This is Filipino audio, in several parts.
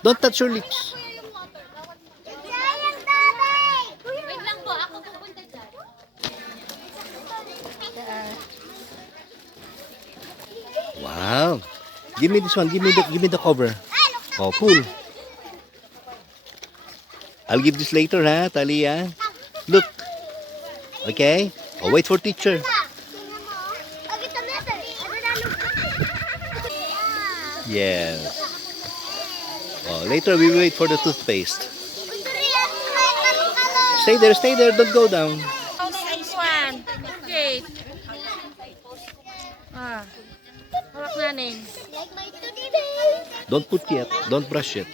Don't touch your lips. Wait lang po, ako pupunta dyan. Wow. Give me this one. Give me the cover. Oh, cool. I'll give this later, ha, Talia. Look. Okay. Oh, wait for teacher. Yes. Oh, later we wait for the toothpaste. Stay there. Don't go down. Nice one. Okay. Hawak na ning. Don't put yet. Don't brush yet.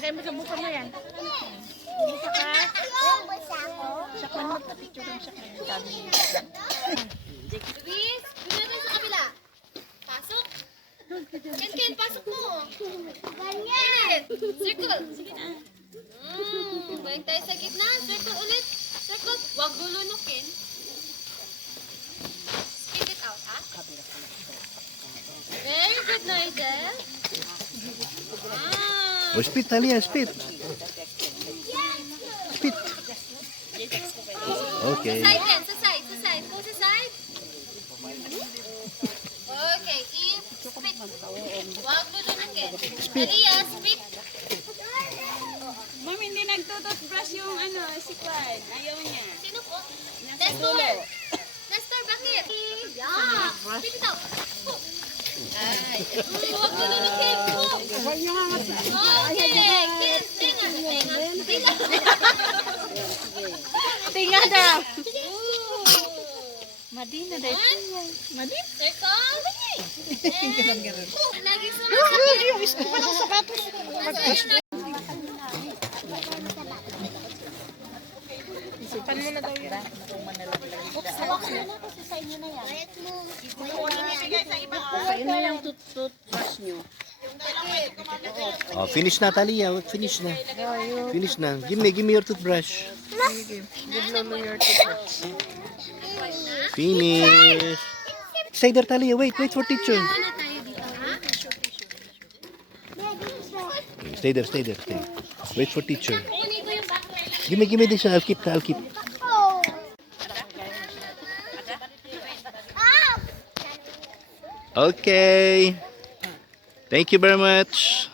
Lagay mo sa buka mo yan. Buka ka. Sakman mo sa picture ng sakman. Luis, dito na sa kabila. Pasok. Ken, pasok mo. Ganyan. Circle. Sige na. Balik tayo sa gitna. Circle ulit. Circle. Huwag lulunukin. Spit it out, ha? Very good, Nigel. Oh, spit, Talia, spit. Spit. Okay. Sa side yan, sa side. Go sa side. Okay, eat, spit. Huwag lulunukin. Maria, spit. Ma'am, hindi nagtututbrush yung si Kwan. Ayaw niya. Sino po? Nestor. Nestor, bakit? Yeah. Spit it out. Huwag lulunukin. Okay, kiss. Tinga. Tinga daw. Madina daw. Madin? Circle. Lagi sumasakit. Isipan mo na daw yun. Kain na yung toothbrush nyo. Oh, finish na, Talia. Finish na. Finish na. Give me your toothbrush. Give Mama your toothbrush. Finish. Stay there, Talia. Wait for teacher. Stay there. Wait for teacher. Give me this one. I'll keep. Okay. Thank you very much.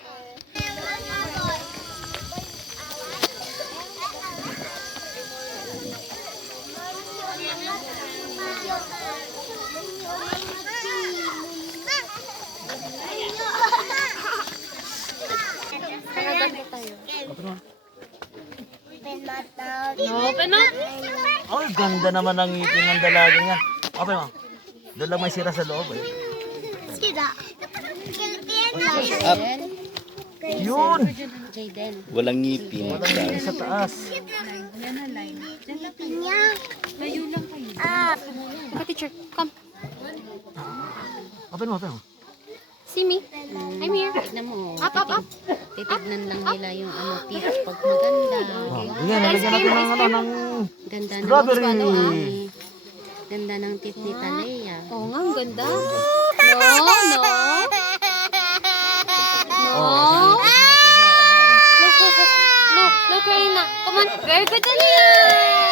Open mo. Ay, ganda naman ng ngipin ng dalaga niya. Okay mo. Doon lang may sira sa loob eh. Up. Yun! Walang ngipin. Walang ngipin sa taas. Teacher, come. Open mo. See me. I'm here. Tignan mo. Up. Titignan lang nila yung teeth pag maganda. Yan, nalagyan natin ng Ganda ng strawberry. Ganda ng teeth ni Talea. Oo nga, ang ganda. No. Look, Reina. Come on. Very good, Daniel.